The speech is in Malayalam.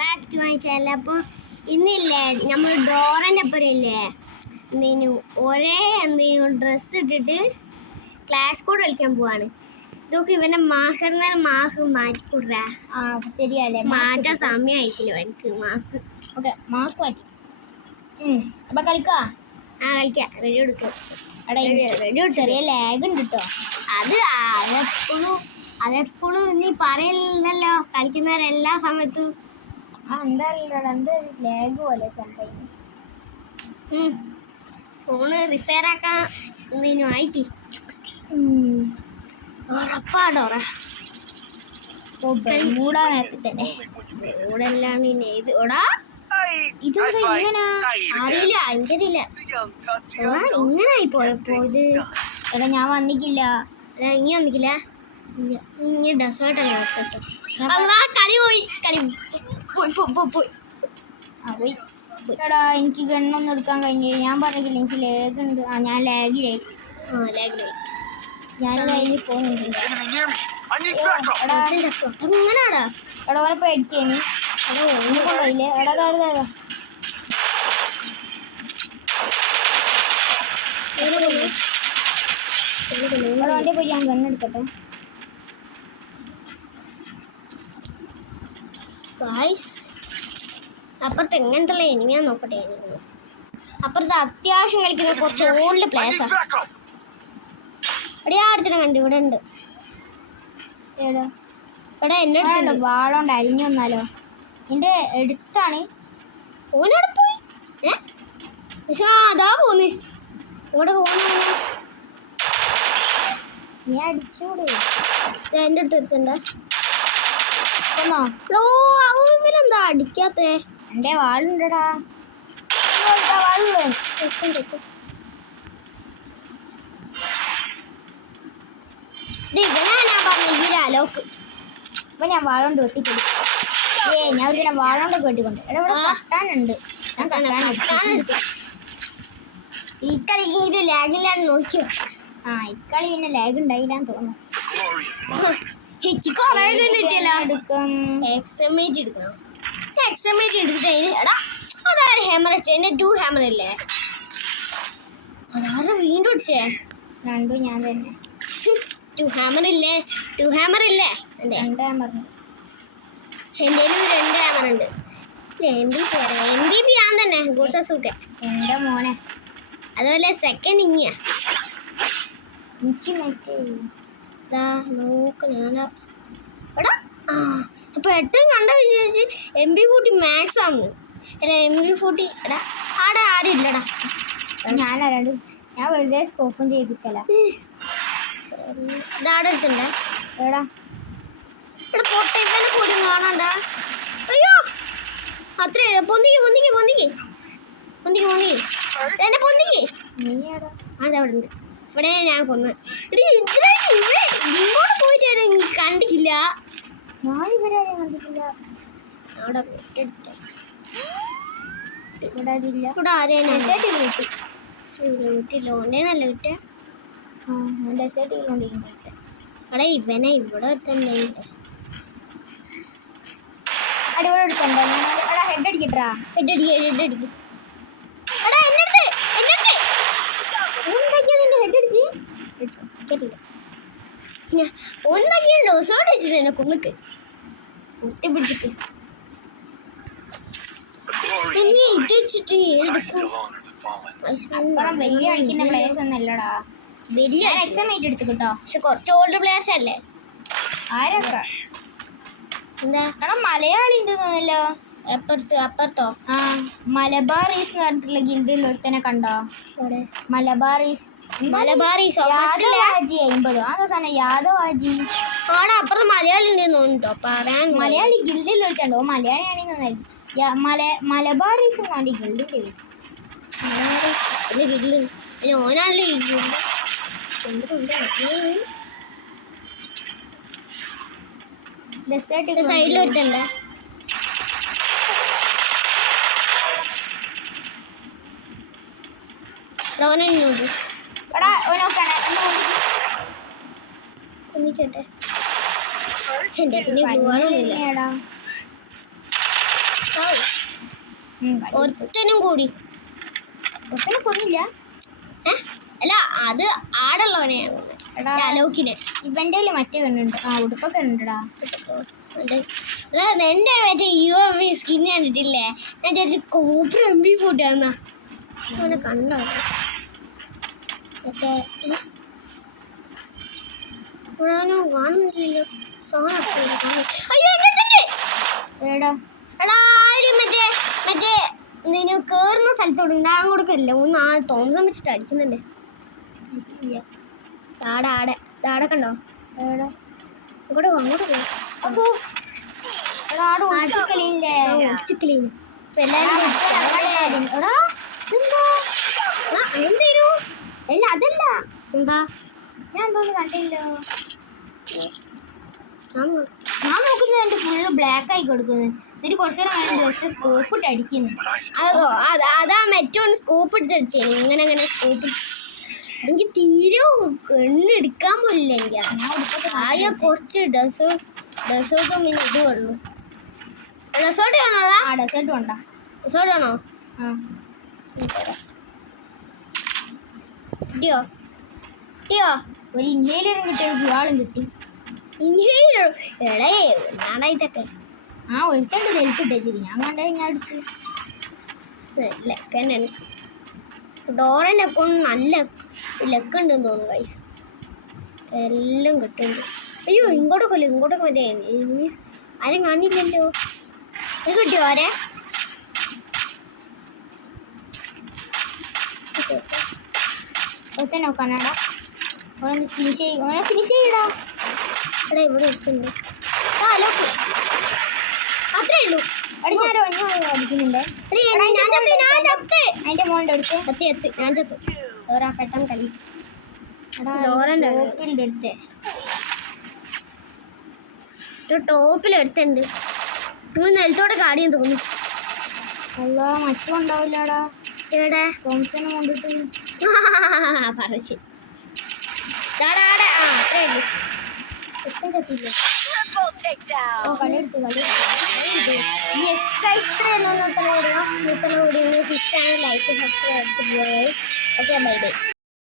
Back to my channel. അപ്പോൾ ഇന്നില്ലേ നമ്മൾ ഡോറൻ്റെ അപ്പുറമില്ലേ ഒരേ ഡ്രസ്സ് ഇട്ടിട്ട് ക്ലാഷ് കോഡ് കളിക്കാൻ പോവാണ്. ഇതൊക്കെ ഇവൻ്റെ മാസ്ക് മാറ്റിക്കൂടാ. ശരിയല്ലേ, മാറ്റാൻ സമയമായിട്ടില്ല എനിക്ക് മാസ്ക്. ഓക്കെ, മാസ്ക് മാറ്റി. അപ്പം കളിക്കാം. കളിക്കാം. റെഡി എടുക്കാം. റെഡി ചെറിയ ലാഗ് ഉണ്ട് കേട്ടോ. അതെപ്പോഴും നീ പറയില്ലല്ലോ കളിക്കുന്നവരെല്ലാ സമയത്തും. എന്താ ലാഗ് പോലെ സംഭവം. ഫോണ് റിപ്പയർ ആക്കാൻ എന്തെങ്കിലും ആയിട്ട് ഉറപ്പാടോറ മൂടാ മാപ്പിൽ തന്നെ ഇവിടെ എല്ലാം ഇത് ഓടാ ഇതൊക്കെ ഇങ്ങനെ അറിയില്ല, എനിക്കറിയില്ല ഇങ്ങനായി പോയപ്പോ ഇത്. എടാ ഞാൻ വന്നിക്കില്ല. ഇനി വന്നിക്കില്ല. ഇനി ഡെസേർട്ട് അല്ലേ അല്ലാ. കളി പോയി പോയി. എടാ എനിക്ക് ഗണ്ണൊന്നും എടുക്കാൻ കഴിഞ്ഞില്ല. ഞാൻ പറഞ്ഞില്ല എനിക്ക് ലാഗ് ഉണ്ട്. ഞാൻ ലാഗിലായി. ഞാൻ ലാഗിൽ പോകുന്നുണ്ട്. എങ്ങനാടാ എടാ ഓനെ പേടിക്കേനി. എടാ ഒന്നും കൊണ്ടില്ലേ. എടാ എടാ ഓൻ്റെ പോയി ഞാൻ ഗണ്ണെടുക്കട്ടെ. അപ്പുറത്ത് എങ്ങനത്തെ എനിമിയാ നോക്കട്ടെ. അപ്പുറത്ത് അത്യാവശ്യം കളിക്കുന്ന കുറച്ച് ഓൾഡ് പ്ലേസാ. എടാ അടുത്തിനെ കണ്ടു ഇവിടെ ഉണ്ട്. എടാ എന്റെ അടുത്തുണ്ട്. വാളോണ്ട് അരിഞ്ഞു വന്നാലോ. നിന്റെ എടുത്താണ്. ഓനവിടെ പോയി. പക്ഷെ അതാ പോന്ന്. ഇവിടെ പോന്ന നീ അടിച്ചൂടെ. എന്റെ അടുത്ത് എടുത്തുണ്ട്. ഇവനെന്താ അടിക്കാത്തേ? എന്റെ വാളുണ്ടടാ. ഇപ്പൊ ഞാൻ വാളോണ്ട് വെട്ടിക്കൊടുക്കും. ഞാൻ ഒരു വാളോണ്ടൊക്കെ വെട്ടിക്കൊണ്ട്. എടാ ഇവിടെ കട്ടാനുണ്ട്. ഞാൻ കട്ടാനെടുക്കാം. ഈ കളി ലാഗില്ലാതെ നോക്കിയോ. ഇക്കളി പിന്നെ ലാഗ് ഉണ്ടായില്ലാന്ന് തോന്നുന്നു. എനിക്ക് കൊറേ കിട്ടിയല്ലോ. എക്സമേറ്റ് എടുക്കണം. എക്സമേറ്റ് എടുത്തിട്ട് എടാ അതാര് ഹാമർ അടിച്ചേ? എന്റെ 2 ഹാമർ ഇല്ലേ? അതാരെ വീണ്ടും അടിച്ചേ? രണ്ടും ഞാൻ തന്നെ. 2 ഹാമർ ഇല്ലേ? 2 ഹാമർ ഇല്ലേ? 2 ഹാമറുണ്ട്. എൻ്റെ 2 ഹാമർ ഉണ്ട്. MVP ഞാൻ തന്നെ. ഗോൾസൊക്കെ എൻ്റെ മോനെ. അതുപോലെ സെക്കൻഡ് ഇങ്ങിയാ. എനിക്ക് മറ്റേ നോക്ക് ഞാനാ എടാ ഇപ്പൊ ഏറ്റവും കണ്ട വിചാരിച്ച് MP40 മാക്സ് ആണ്. അല്ല MP40 എടാ ആടെ ആരും ഇല്ലടാ. ഞാനാരാണ്ട് ഞാൻ വെറുതെ സ്കോപ്പും ചെയ്തിക്കല. ഇതാടെ അടുത്തുണ്ടേ. എടാ ഇവിടെ പൊട്ടേനെ പോലും കാണാണ്ടാ. അയ്യോ അത്രേ പൊന്തിക്ക് എന്നെ പൊന്തിക്ക്. നീയാടാ അതവിടെ ഉണ്ട്. ഇവിടെ ഞാൻ കൊന്നു. ഇങ്ങോട്ട് പോയിട്ട് കണ്ടിട്ടില്ല. ഞാനിവരെ കണ്ടിട്ടില്ല. അവിടെ ഇവിടെ ആരില്ല. ഇവിടെ ആരെയും കിട്ടി. കിട്ടില്ല. ഓൻ്റെ നല്ല കിട്ടിയ ഡെസേർട്ട് കൊണ്ട് കളിച്ച. എടാ ഇവനെ ഇവിടെ തന്നെ അടിപൊളി എടുക്കണ്ടോ? എടാ ഹെഡ് അടിക്കട്ടാ. ഹെഡ് അടിക്കും. എടാ എന്റെ ഹെഡ് അടിച്ച് കേട്ടില്ല. ഒന്നാക്കിയുണ്ടോ സോട്ട് വെച്ചിട്ട് എന്നെ കൊന്നിക്ക് കുത്തി പിടിച്ചിട്ട്. ഇത് വെച്ചിട്ട് വലിയ കളിക്കുന്ന പ്ലേയേഴ്സ് ഒന്നും അല്ലടാ. വലിയ എക്സാമേറ്റ് എടുത്തു കിട്ടോ. പക്ഷെ കുറച്ച് ഓൾഡ് പ്ലേയേഴ്സ് അല്ലേ. ആരൊക്കെ? എന്താ എടാ മലയാളി ഉണ്ട് തോന്നല്ലോ. അപ്പുറത്തോ? മലബാറീസ് എന്ന് പറഞ്ഞിട്ടുള്ള ഗിൽഡിൽ ഒരുത്തനെ കണ്ടോ? മലബാറീസ് 50 സാധനം യാദവ് ആജി. അവിടെ അപ്പുറത്ത് മലയാളി ഉണ്ടെന്ന് തോന്നുന്നുട്ടോ. പറയാൻ മലയാളി ഗിൽഡിൽ ഒരുത്തണ്ടോ? മലയാളിയാണെങ്കിൽ മലബാറീസ് എന്ന് പറഞ്ഞ ഗിൽഡിന്റെ പേര്. ഓനാണല്ലോ സൈഡിൽ ഒരുത്തണ്ടേ. ഒന്നിക്കട്ടെ. എൻ്റെ പിന്നെ ഒരുത്തനും കൂടി ഒത്തിരി കൊന്നില്ല. അല്ല അത് ആടുള്ളവനെ ഞാൻ കൊന്നത് അലോക്കിനെ. ഇവന്റെ മറ്റേ കണ്ണുണ്ട്. ആ ഉടുപ്പൊക്കെ ഉണ്ടടാ. എന്റെ മറ്റേ UAV സ്കിൻ കണ്ടിട്ടില്ലേ? ഞാൻ വിചാരിച്ചു കോബ്ര MP40 ആണെന്നാ. അവനെ കണ്ടോ മറ്റേ ഞാനോ കാണുന്നില്ലല്ലോ. അയ്യോ എടാ എടാ മറ്റേ മറ്റേ നീ കേറുന്ന സ്ഥലത്തോട് ഉണ്ടാകാൻ കൊടുക്കല്ലേ. ഒന്ന് ആ തോമസം വെച്ചിട്ട് അടിക്കുന്നുണ്ട്. താടെ ആടെ താടെ കണ്ടോ? എടാ ഇങ്ങോട്ട് അങ്ങോട്ട് പോ. അപ്പോ ചിക്കലീന് ഇപ്പൊ എല്ലാരും എന്തേരു അല്ല അതല്ല. എന്താ ഞാൻ എന്തോന്ന് കണ്ടില്ലോ. ഞാൻ ഞാൻ നോക്കുന്നത് എന്റെ ഫുള്ള് ബ്ലാക്ക് ആയി കൊടുക്കുന്നത്. എന്നിട്ട് കുറച്ചു നേരം ഞാൻ ജസ്റ്റ് സ്കോപ്പ് ഇട്ട് അടിക്കുന്നു. അതോ അതാ മറ്റൊന്ന് സ്കോപ്പ് എടുത്തടിച്ചേ. ഇങ്ങനെ അങ്ങനെ സ്കോപ്പ് എനിക്ക് തീരെ കണ്ണെടുക്കാൻ പോലില്ല. എനിക്ക് ആയ കുറച്ച് ഡെസേർട്ടും പിന്നെ ഇത് ഉള്ളു. ഡെസേർട്ട് ആണോടാ? ആ ഡെസേർട്ട് വേണ്ട. ഡെസേർട്ട് ആണോ? ആ കിട്ടിയോ കിട്ടിയോ? ഒരു ഇൻഹേലറും കിട്ടി, ഒരു ഗുളാളും കിട്ടി. ഇനി എടേ ഞാനായിട്ടൊക്കെ ആ ഒരുത്തണ്ട് നെൽക്കിട്ടേ ശരി. ഞാൻ കണ്ടു കഴിഞ്ഞാൽ അടുത്ത് ലെക്കന്നെ ഡോറൻ്റെ എപ്പോഴും നല്ല ലെക്കുണ്ടെന്ന് തോന്നുന്നു ഗൈസ്. എല്ലാം കിട്ടുന്നുണ്ട്. അയ്യോ ഇങ്ങോട്ടൊക്കെ മറ്റേ ആരും കാണില്ലല്ലോ. ഇത് കിട്ടിയോ ആരെ? ഒരുത്തന്നെ നോക്കാനാടാ. ഓനെ ഫിനിഷ് ചെയ്യടാ. എടാ ഇവിടെ എത്തുന്നുണ്ട്. ഹലോ അത്രേ ഉള്ളൂ. ഞാനോ അടിക്കുന്നുണ്ട്. അതിന്റെ മോളുടെ അടുത്ത് ഞാൻ ചത്തു. ഓരാ പെട്ടെന്ന് കളി അടുത്ത് ടോപ്പിലെടുത്തുണ്ട്. നിങ്ങൾ നിലത്തോടെ കാടിയും തോന്നുന്നു. അല്ല മറ്റും ഉണ്ടാവില്ലടാ. എവിടെ തോംസനെ കൊണ്ടിട്ട് പറശ്ശി അത്രേ ഉള്ളൂ. എപ്പം ചത്തില്ല. ഓ കളിയെടുത്ത് ഇഷ്ടമാണ് like subscribe. Okay bye bye.